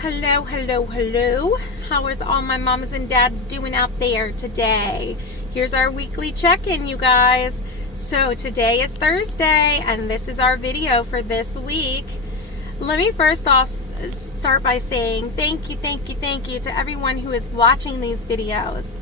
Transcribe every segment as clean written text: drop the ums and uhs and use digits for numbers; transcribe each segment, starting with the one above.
Hello, hello, hello. How is all my mamas and dads doing out there today? Here's our weekly check-in, you guys. So today is Thursday, and this is our video for this week. Let me first off start by saying thank you to everyone who is watching these videos.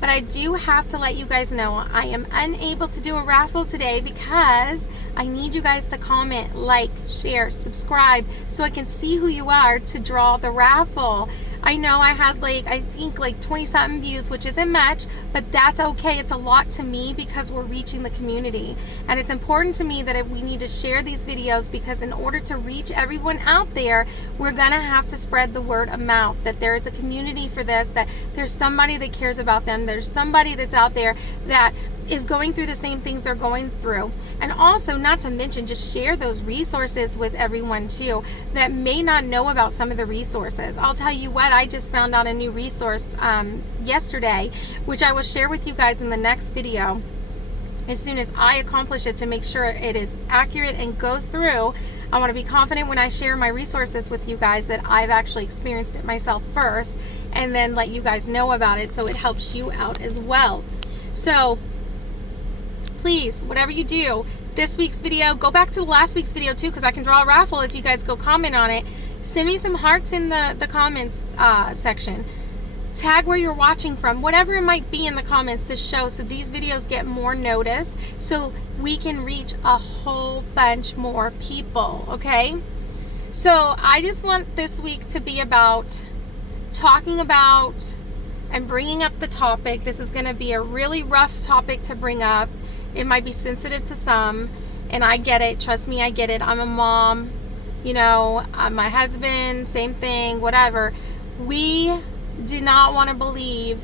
But I do have to let you guys know I am unable to do a raffle today because I need you guys to comment, like, share, subscribe so I can see who you are to draw the raffle. I know I had I think 20 something views, which isn't much, but that's okay. It's a lot to me because we're reaching the community. And it's important to me that we need to share these videos because in order to reach everyone out there, we're gonna have to spread the word of mouth that there is a community for this, that there's somebody that cares about them, there's somebody that's out there that is going through the same things they're going through. And also, not to mention, just share those resources with everyone too that may not know about some of the resources. I'll tell you what, I just found out a new resource yesterday, which I will share with you guys in the next video as soon as I accomplish it, to make sure it is accurate and goes through. I want to be confident when I share my resources with you guys that I've actually experienced it myself first, and then let you guys know about it so it helps you out as well. So please, whatever you do, this week's video, go back to last week's video too, because I can draw a raffle if you guys go comment on it. Send me some hearts in the comments section. Tag where you're watching from, whatever it might be in the comments to show, so these videos get more notice, so we can reach a whole bunch more people, okay? So I just want this week to be about talking about and bringing up the topic. This is going to be a really rough topic to bring up. It might be sensitive to some, and I get it. Trust me, I get it. I'm a mom, my husband, same thing, whatever. We do not want to believe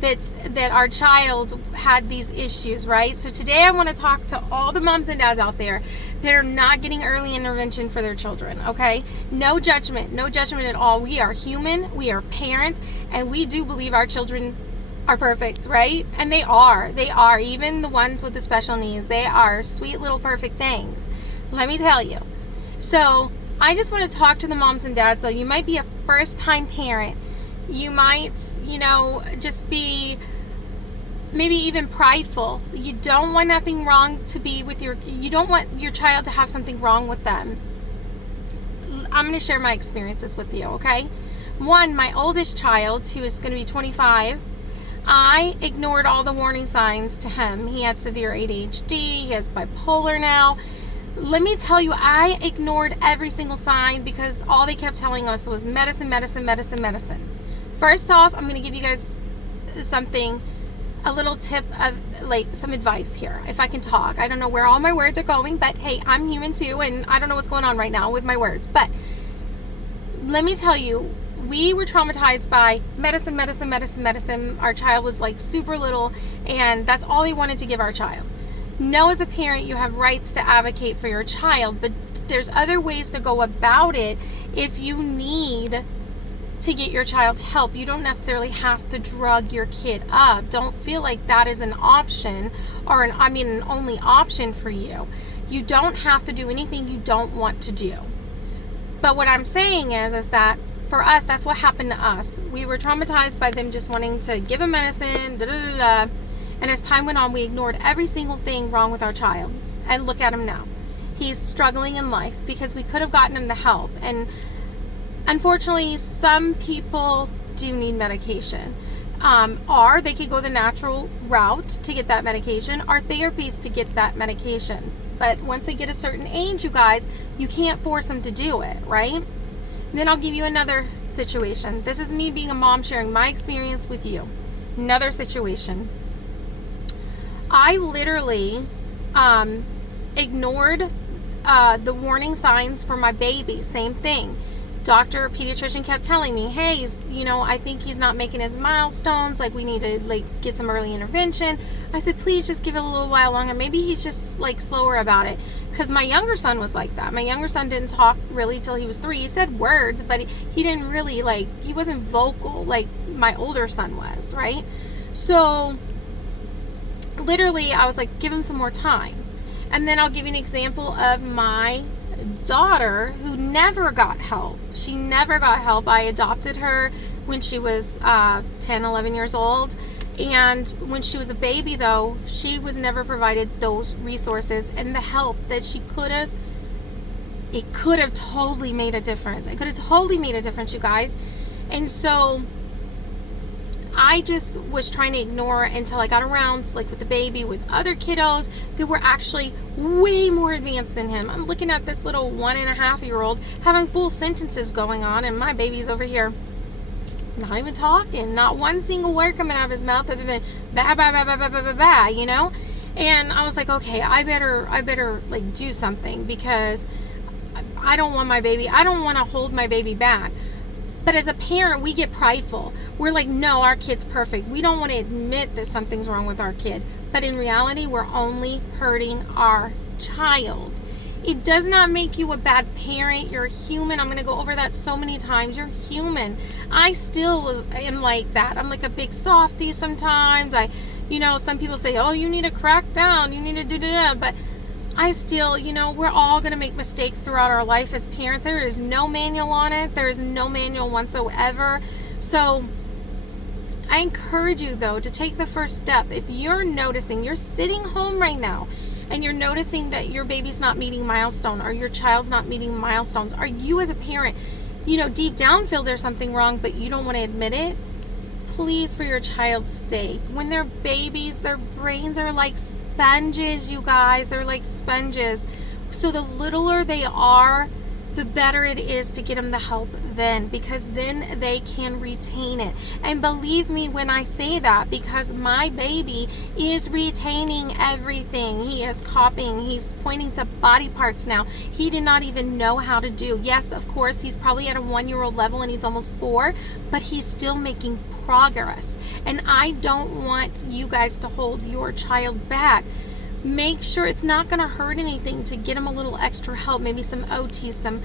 that our child had these issues, right? So today I want to talk to all the moms and dads out there that are not getting early intervention for their children, okay? No judgment at all. We are human, we are parents, and we do believe our children are perfect, right? And they are, even the ones with the special needs. They are sweet little perfect things, let me tell you. So I just want to talk to the moms and dads. So you might be a first-time parent. You might, just be maybe even prideful. You don't want nothing wrong to be with you don't want your child to have something wrong with them. I'm going to share my experiences with you, okay? One, my oldest child, who is going to be 25, I ignored all the warning signs to him. He had severe ADHD, he has bipolar now. Let me tell you, I ignored every single sign because all they kept telling us was medicine. First off, I'm going to give you guys a little tip of some advice here, if I can talk. I don't know where all my words are going, but hey, I'm human too, and I don't know what's going on right now with my words. But let me tell you, we were traumatized by medicine. Our child was super little, and that's all they wanted to give our child. No, as a parent, you have rights to advocate for your child, but there's other ways to go about it if you need to get your child help. You don't necessarily have to drug your kid up. Don't feel like that is an option, or an only option for you. You don't have to do anything you don't want to do. But what I'm saying is that for us, that's what happened to us. We were traumatized by them just wanting to give him medicine, and as time went on, we ignored every single thing wrong with our child. And look at him now. He's struggling in life because we could have gotten him the help. And unfortunately, some people do need medication. Or they could go the natural route to get that medication, or therapies to get that medication. But once they get a certain age, you guys, you can't force them to do it, right? And then I'll give you another situation. This is me being a mom sharing my experience with you. Another situation. I literally ignored the warning signs for my baby. Same thing. Pediatrician kept telling me, hey, I think he's not making his milestones. We need to get some early intervention. I said, please just give it a little while longer. Maybe he's just slower about it. Because my younger son was like that. My younger son didn't talk really till he was 3. He said words, but he didn't really he wasn't vocal like my older son was, right? So literally I was give him some more time. And then I'll give you an example of my daughter who never got help. She never got help. I adopted her when she was 10, 11 years old. And when she was a baby, though, she was never provided those resources and the help that she could have. It could have totally made a difference. It could have totally made a difference, you guys. And so I just was trying to ignore it until I got around, like with the baby, with other kiddos that were actually way more advanced than him. I'm looking at this little 1.5-year-old having full sentences going on, and my baby's over here not even talking, not one single word coming out of his mouth other than ba ba ba ba ba ba ba ba, you know. And I was like, okay, I better like do something, because I don't want to hold my baby back. But as a parent, we get prideful. We're like, no, our kid's perfect. We don't want to admit that something's wrong with our kid. But in reality, we're only hurting our child. It does not make you a bad parent. You're human. I'm going to go over that so many times. You're human. I still am like that. I'm like a big softie sometimes. Some people say, oh, you need to crack down. You need to do. But I still, we're all going to make mistakes throughout our life as parents. There is no manual on it. There is no manual whatsoever. So I encourage you, though, to take the first step. If you're noticing, you're sitting home right now, and you're noticing that your baby's not meeting milestone, or your child's not meeting milestones, or you as a parent, deep down feel there's something wrong, but you don't want to admit it, please, for your child's sake, when they're babies, their brains are like sponges, you guys. They're like sponges. So the littler they are, the better it is to get them the help then, because then they can retain it. And believe me when I say that, because my baby is retaining everything. He is copying. He's pointing to body parts now he did not even know how to do. Yes, of course, he's probably at a 1-year-old level and he's almost 4, but he's still making progress. And I don't want you guys to hold your child back. Make sure it's not going to hurt anything to get them a little extra help, maybe some OT, some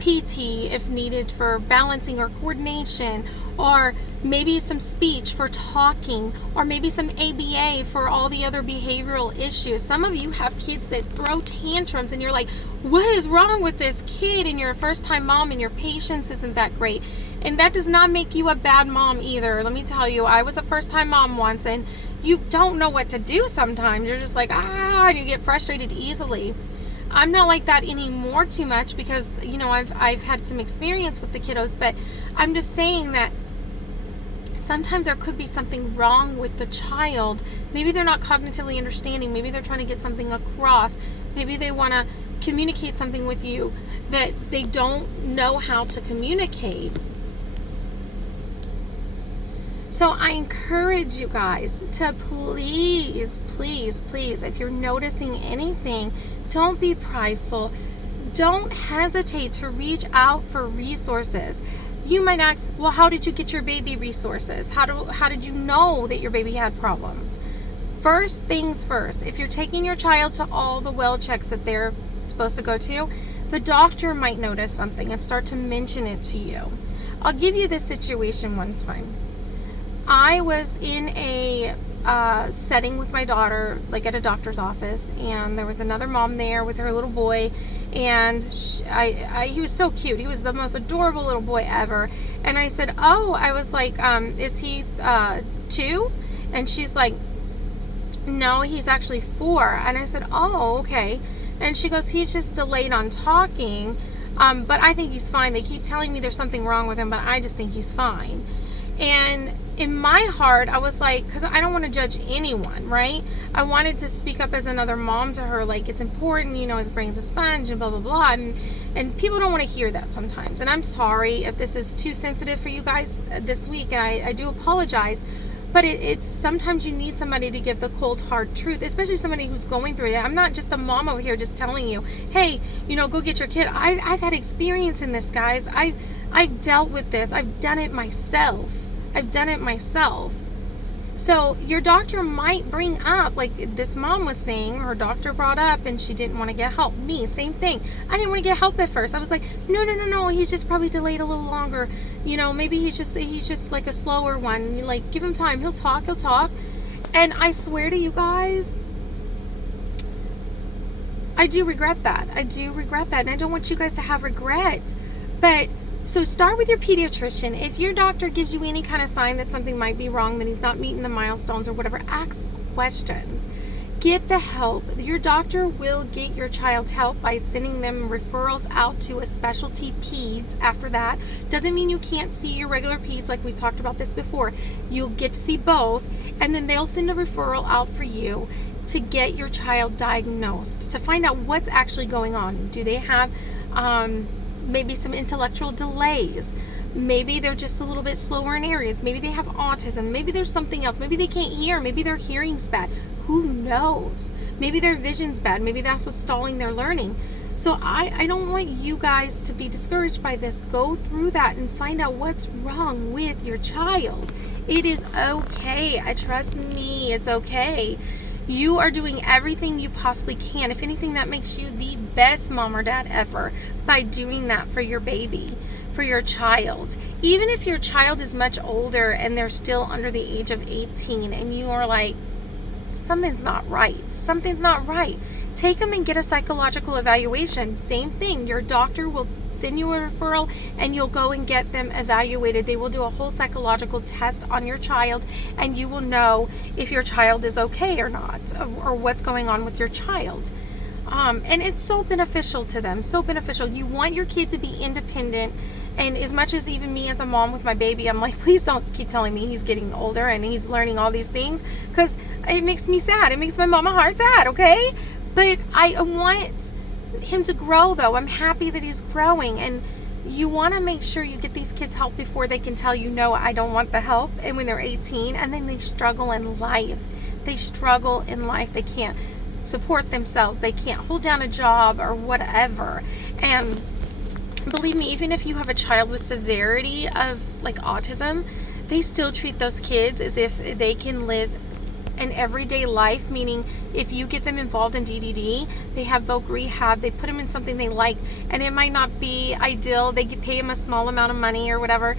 PT if needed for balancing or coordination, or maybe some speech for talking, or maybe some ABA for all the other behavioral issues. Some of you have kids that throw tantrums and you're like, what is wrong with this kid? And you're a first-time mom and your patience isn't that great. And that does not make you a bad mom either. Let me tell you, I was a first-time mom once, and you don't know what to do sometimes. You're just like, and you get frustrated easily. I'm not like that anymore too much, because, I've had some experience with the kiddos, but I'm just saying that sometimes there could be something wrong with the child. Maybe they're not cognitively understanding. Maybe they're trying to get something across. Maybe they want to communicate something with you that they don't know how to communicate. So I encourage you guys to please, if you're noticing anything, don't be prideful. Don't hesitate to reach out for resources. You might ask, well, how did you get your baby resources? How did you know that your baby had problems? First things first, if you're taking your child to all the well checks that they're supposed to go to, the doctor might notice something and start to mention it to you. I'll give you this situation one time. I was in a setting with my daughter, like at a doctor's office, and there was another mom there with her little boy, and he was so cute. He was the most adorable little boy ever. And I said, I was like, is he 2? And she's like, no, he's actually 4. And I said, oh, okay. And she goes, he's just delayed on talking, but I think he's fine. They keep telling me there's something wrong with him, but I just think he's fine. And in my heart, I was like, because I don't want to judge anyone, right? I wanted to speak up as another mom to her, like, it's important, his brain's a sponge and blah, blah, blah. And people don't want to hear that sometimes. And I'm sorry if this is too sensitive for you guys this week, and I do apologize. But it's sometimes you need somebody to give the cold, hard truth, especially somebody who's going through it. I'm not just a mom over here just telling you, hey, go get your kid. I've had experience in this, guys. I've dealt with this. I've done it myself. So your doctor might bring up, like this mom was saying, her doctor brought up and she didn't want to get help. Me, same thing. I didn't want to get help at first. I was like, no, he's just probably delayed a little longer. Maybe he's just like a slower one. Like, give him time. He'll talk. And I swear to you guys, I do regret that. I do regret that. And I don't want you guys to have regret. But so start with your pediatrician. If your doctor gives you any kind of sign that something might be wrong, that he's not meeting the milestones or whatever, ask questions. Get the help. Your doctor will get your child's help by sending them referrals out to a specialty peds after that. Doesn't mean you can't see your regular peds, like we talked about this before. You'll get to see both, and then they'll send a referral out for you to get your child diagnosed, to find out what's actually going on. Do they have maybe some intellectual delays? Maybe they're just a little bit slower in areas. Maybe they have autism. Maybe there's something else. Maybe they can't hear. Maybe their hearing's bad. Who knows? Maybe their vision's bad. Maybe that's what's stalling their learning. So I don't want you guys to be discouraged by this. Go through that and find out what's wrong with your child. It is okay. Trust me, it's okay. You are doing everything you possibly can. If anything, that makes you the best mom or dad ever by doing that for your baby, for your child. Even if your child is much older and they're still under the age of 18 and you are like, something's not right. Something's not right. Take them and get a psychological evaluation. Same thing. Your doctor will send you a referral and you'll go and get them evaluated. They will do a whole psychological test on your child and you will know if your child is okay or not, or what's going on with your child. And it's so beneficial to them, so beneficial. You want your kid to be independent. And as much as even me as a mom with my baby, I'm like, please don't keep telling me he's getting older and he's learning all these things, because it makes me sad. It makes my mama heart sad, okay? But I want him to grow, though. I'm happy that he's growing. And you want to make sure you get these kids help before they can tell you, no, I don't want the help. And when they're 18, and then they struggle in life. They struggle in life. They can't support themselves. They can't hold down a job or whatever. And believe me, even if you have a child with severity of like autism, they still treat those kids as if they can live an everyday life, meaning if you get them involved in DDD, they have voc rehab, they put them in something they like, and it might not be ideal, they pay them a small amount of money or whatever,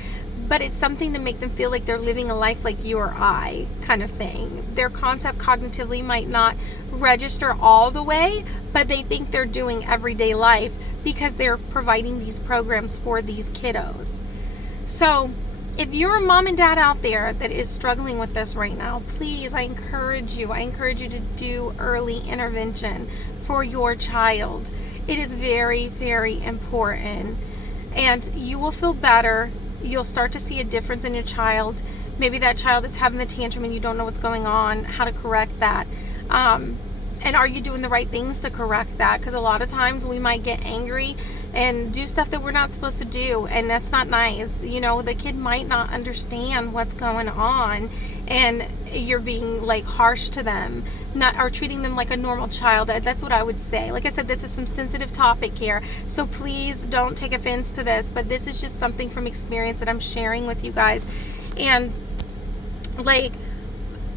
but it's something to make them feel like they're living a life like you or I, kind of thing. Their concept cognitively might not register all the way, but they think they're doing everyday life because they're providing these programs for these kiddos. So if you're a mom and dad out there that is struggling with this right now, please, I encourage you to do early intervention for your child. It is very, very important. And you will feel better. You'll start to see a difference in your child. Maybe that child that's having the tantrum and you don't know what's going on, how to correct that. And are you doing the right things to correct that? Because a lot of times we might get angry and do stuff that we're not supposed to do, and that's not nice. You know, the kid might not understand what's going on, and you're being like harsh to them, or treating them like a normal child. That's what I would say. Like I said, this is some sensitive topic here, so please don't take offense to this, but this is just something from experience that I'm sharing with you guys. And like,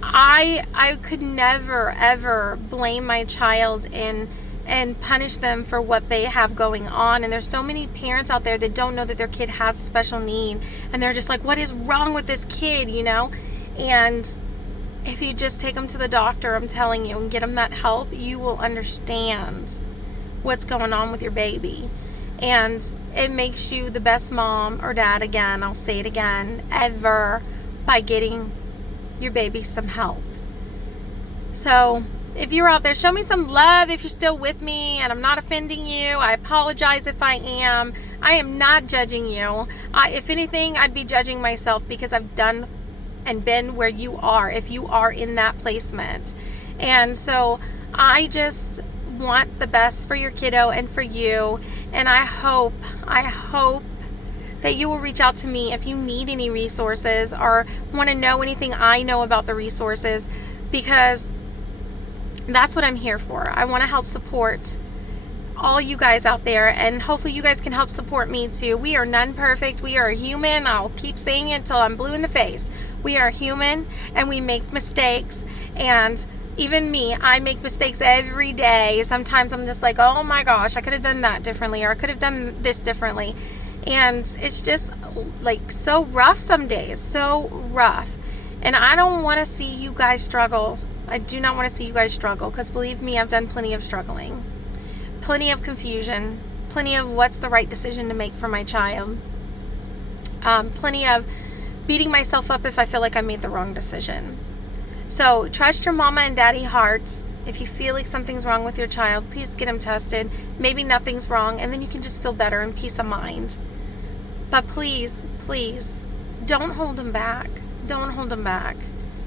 I could never ever blame my child and punish them for what they have going on. And there's so many parents out there that don't know that their kid has a special need, and they're just like, what is wrong with this kid, you know? And if you just take them to the doctor, I'm telling you, and get them that help, you will understand what's going on with your baby. And it makes you the best mom or dad, again, I'll say it again, ever, by getting your baby some help. So if you're out there, show me some love if you're still with me and I'm not offending you. I apologize if I am. I am not judging you. If anything, I'd be judging myself, because I've done and been where you are, if you are in that placement. And so I just want the best for your kiddo and for you. And I hope that you will reach out to me if you need any resources or want to know anything I know about the resources, because that's what I'm here for. I want to help support all you guys out there, and hopefully you guys can help support me too. We are none perfect. We are human. I'll keep saying it till I'm blue in the face. We are human and we make mistakes, and even me, I make mistakes every day. Sometimes I'm just like, oh my gosh, I could have done that differently, or I could have done this differently. And it's just like so rough some days, so rough. And I don't want to see you guys struggle. I do not want to see you guys struggle, because believe me, I've done plenty of struggling. plenty of confusion, plenty of what's the right decision to make for my child, plenty of beating myself up if I feel like I made the wrong decision. So trust your mama and daddy hearts. If you feel like something's wrong with your child, please get them tested. Maybe nothing's wrong, and then you can just feel better and peace of mind. But please, please, don't hold them back. Don't hold them back.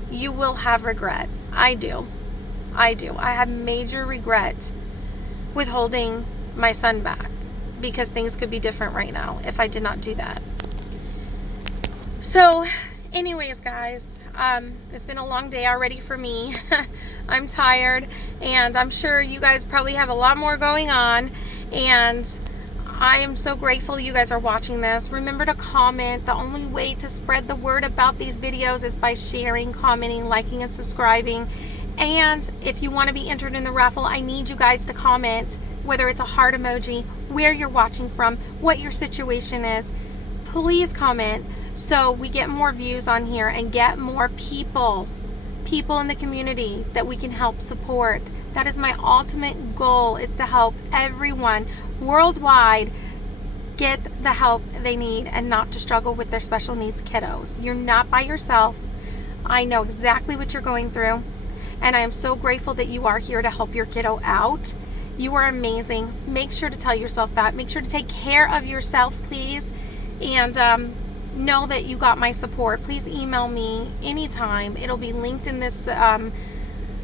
You will have regret. I do. I have major regret with holding my son back, because things could be different right now if I did not do that. So anyways, guys, it's been a long day already for me. I'm tired, and I'm sure you guys probably have a lot more going on, and I am so grateful you guys are watching this. Remember to comment. The only way to spread the word about these videos is by sharing, commenting, liking, and subscribing. And if you want to be entered in the raffle, I need you guys to comment, whether it's a heart emoji, where you're watching from, what your situation is. Please comment so we get more views on here and get more people in the community that we can help support. That is my ultimate goal, is to help everyone worldwide get the help they need and not to struggle with their special needs kiddos. You're not by yourself. I know exactly what you're going through, and I am so grateful that you are here to help your kiddo out. You are amazing. Make sure to tell yourself that. Make sure to take care of yourself, please, and know that you got my support. Please email me anytime. It'll be linked in this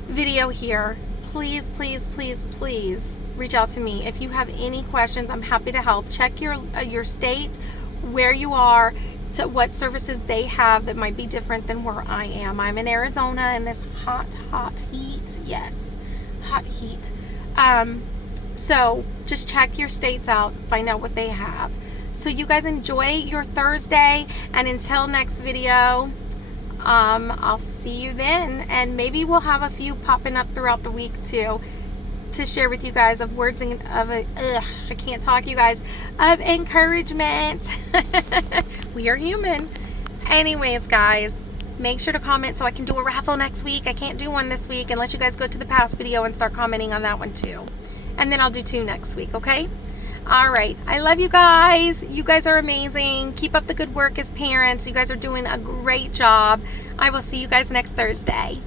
video here. Please, please, please, please reach out to me if you have any questions. I'm happy to help. Check your state, where you are, to what services they have that might be different than where I am. I'm in Arizona in this hot heat. Yes, hot heat. So just check your states out, find out what they have. So you guys enjoy your Thursday, and until next video, I'll see you then, and maybe we'll have a few popping up throughout the week too, to share with you guys of words of I can't talk, you guys, of encouragement. We are human. Anyways, guys, make sure to comment so I can do a raffle next week. I can't do one this week unless you guys go to the past video and start commenting on that one too, and then I'll do 2 next week. Okay? All right. I love you guys. You guys are amazing. Keep up the good work as parents. You guys are doing a great job. I will see you guys next Thursday.